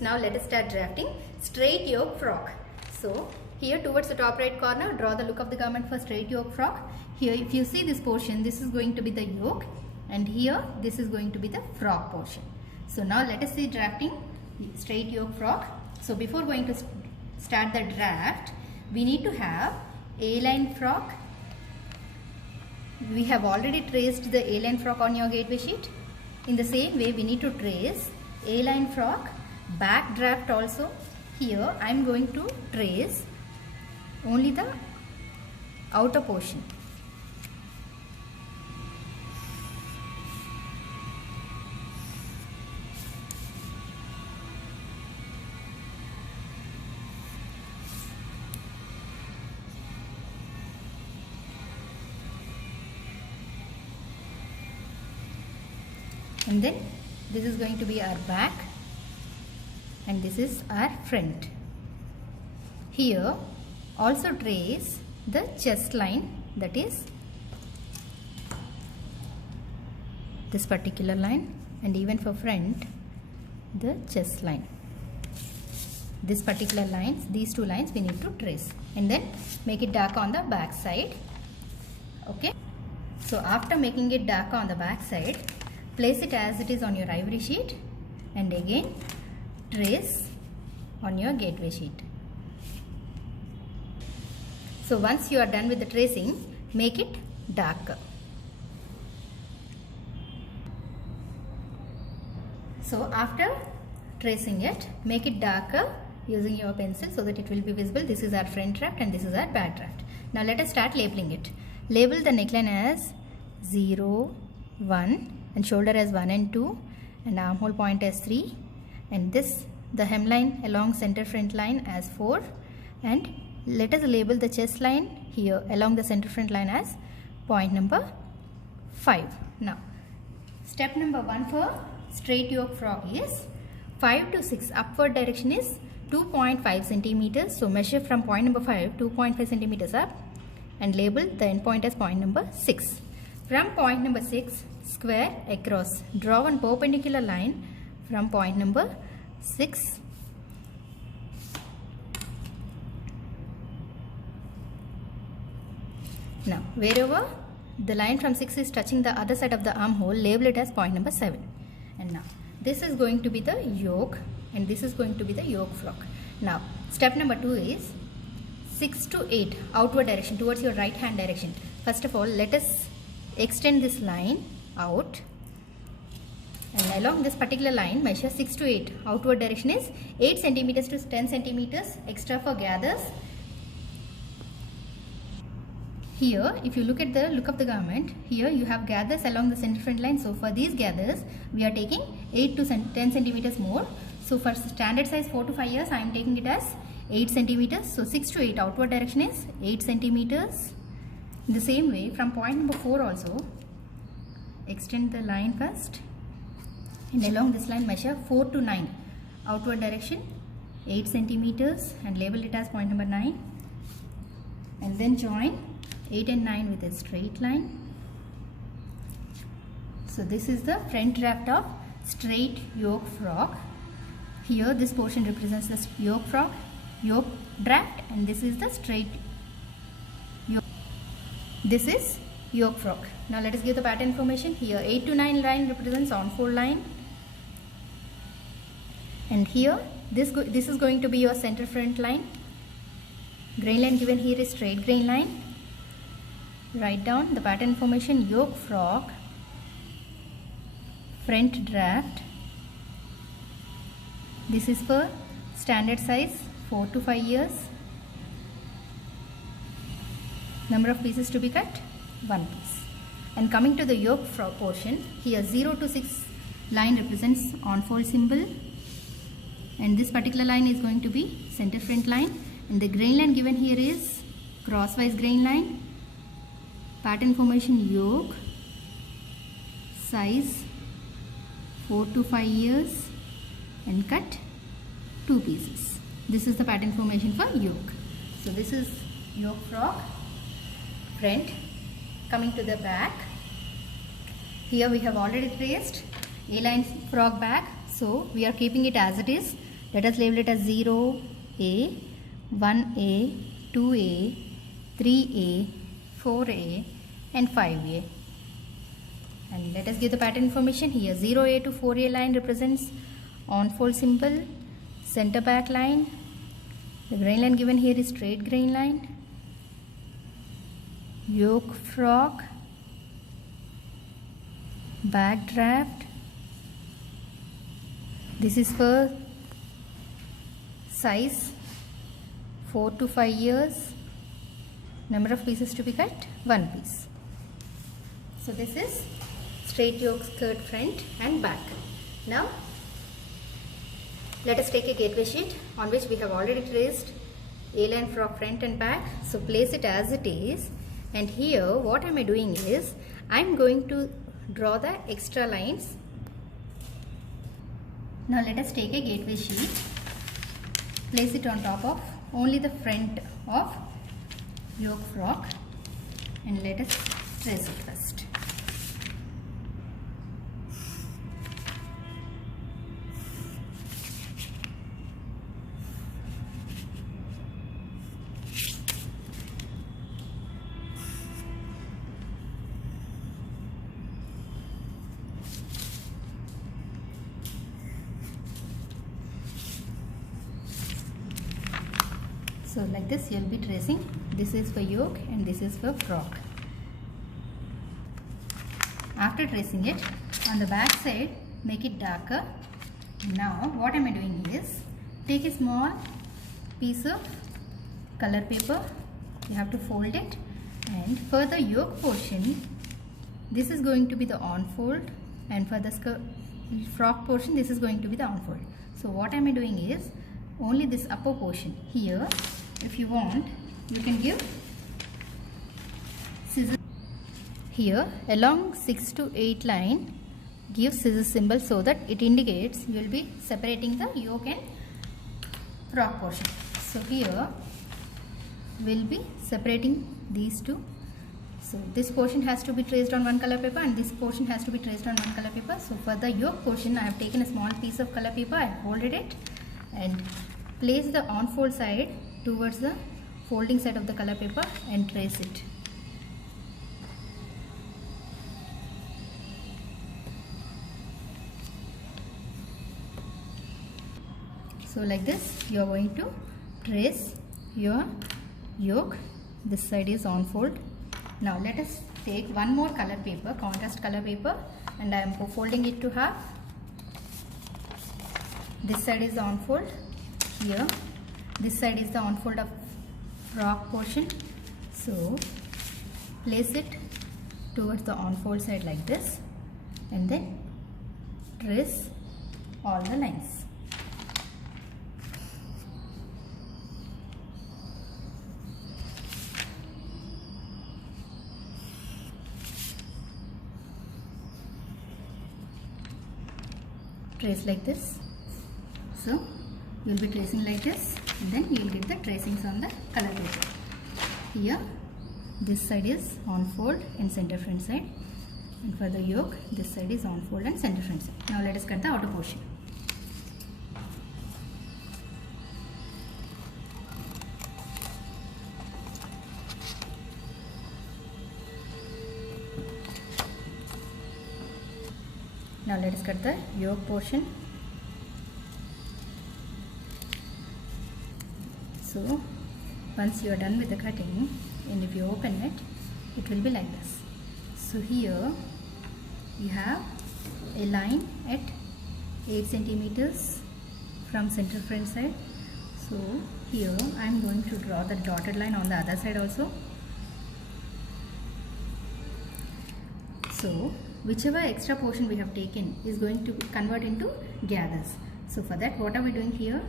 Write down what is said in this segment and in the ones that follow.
students, now let us start drafting straight yoke frock. So here towards the top right corner, draw the look of the garment for straight yoke frock. Here if you see this portion, this is going to be the yoke, and here this is going to be the frock portion. So now let us see drafting straight yoke frock. So before going to start the draft, we need to have A-line frock. We have already traced the A-line frock on your gateway sheet. In the same way, we need to trace A-line frock, back draft also. Here I am going to trace only the outer portion. And then this is going to be our back, and this is our front. Here also trace the chest line, that is this particular line, and even for front the chest line. This particular lines, these two lines we need to trace, and then make it dark on the back side. Okay, so after making it dark on the back side, place it as it is on your ivory sheet, and again trace on your gateway sheet. So once you are done with the tracing, make it darker. So after tracing it, make it darker using your pencil so that it will be visible. This is our front draft and this is our back draft. Now let us start labeling it. Label the neckline as 0, 1, and shoulder as 1 and 2, and armhole point as 3, and this the hemline along center front line as 4, and let us label the chest line here along the center front line as point number 5. Now step number 1 for straight yoke frock is 5 to 6 upward direction is 2.5 centimeters. So measure from point number 5 2.5 centimeters up and label the end point as point number 6. From point number 6, square across. Draw one perpendicular line from point number 6. Now, wherever the line from 6 is touching the other side of the armhole, label it as point number 7. And now, this is going to be the yoke, and this is going to be the yoke frock. Now, step number 2 is 6 to 8 outward direction towards your right hand direction. First of all, let us extend this line out, and along this particular line measure 6 to 8. Outward direction is 8 centimeters to 10 centimeters extra for gathers. Here if you look at the look of the garment, here you have gathers along the center front line. So for these gathers we are taking 8 to 10 centimeters more. So for standard size 4 to 5 years I am taking it as 8 centimeters. So 6 to 8 outward direction is 8 centimeters. In the same way, from point number 4 also, extend the line first, and along this line measure 4 to 9 outward direction 8 centimeters and label it as point number 9, and then join 8 and 9 with a straight line. So this is the front draft of straight yoke frock. Here this portion represents the yoke frock, yoke draft, and this is the straight yoke. This is yoke frock. Now let us give the pattern information. Here 8 to 9 line represents on-fold line, and here this is going to be your center front line. Grain line given here is straight grain line. Write down the pattern information: yoke frock, front draft. This is for standard size 4 to 5 years. Number of pieces to be cut, 1 piece. And coming to the yoke frock portion, here 0 to 6 line represents on-fold symbol, and this particular line is going to be center front line, and the grain line given here is crosswise grain line. Pattern formation: yoke, size 4 to 5 years, and cut 2 pieces. This is the pattern formation for yoke. So this is yoke frock front. Coming to the back, here we have already traced A-line frock back, so we are keeping it as it is. Let us label it as 0A, 1A, 2A, 3A, 4A and 5A. And let us give the pattern information here. 0A to 4A line represents on-fold symbol, center back line. The grain line given here is straight grain line. Yoke frock, back draft. This is for size 4 to 5 years. Number of pieces to be cut, 1 piece. So this is straight yoke skirt front and back. Now let us take a gateway sheet on which we have already traced A-line frock front and back. So place it as it is, and here what am I doing is I am going to draw the extra lines. Now let us take a gateway sheet, place it on top of only the front of yoke frock, and let us trace it first. So like this you will be tracing. This is for yoke and this is for frock. After tracing it, on the back side make it darker. Now what am I doing is take a small piece of color paper. You have to fold it, and for the yoke portion this is going to be the on fold, and for the frock portion this is going to be the on fold. So what am I doing is only this upper portion here. If you want, you can give scissors here along 6 to 8 line. Give scissors symbol so that it indicates you will be separating the yoke and frock portion. So here we'll be separating these two. So this portion has to be traced on one color paper and this portion has to be traced on one color paper. So for the yoke portion I have taken a small piece of color paper, I have folded it and place the on fold side towards the folding side of the color paper and trace it. So like this you are going to trace your yoke. This side is on fold. Now let us take one more color paper, contrast color paper, and I am folding it to half. This side is the on fold here. This side is the on fold of frock portion. So place it towards the on fold side like this and then trace all the lines. Trace like this. So you will be tracing like this, and then you will get the tracings on the color paper. Here this side is on fold and center front side, and for the yoke this side is on fold and center front side. Now let us cut the outer portion. Now let us cut the yoke portion. So once you are done with the cutting, and if you open it, it will be like this. So here you have a line at 8 centimeters from center front side. So here I am going to draw the dotted line on the other side also. So whichever extra portion we have taken is going to convert into gathers. So for that, what are we doing here?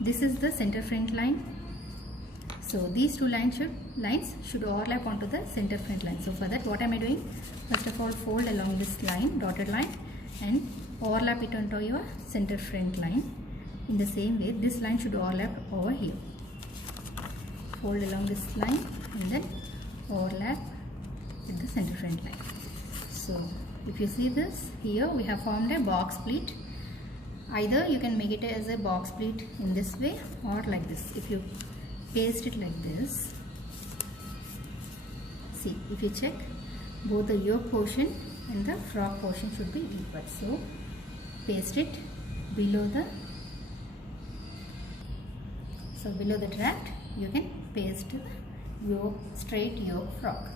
This is the center front line. So these two lines should overlap onto the center front line. So for that, what am I doing? First of all, fold along this line, dotted line, and overlap it onto your center front line. In the same way, this line should overlap over here. Fold along this line and then overlap with the center front line. So if you see this, here we have formed a box pleat. Either you can make it as a box pleat in this way or like this. If you paste it like this, see, if you check, both the yoke portion and the frock portion should be equal. So paste it below the draft. You can paste the yoke, straight yoke frock.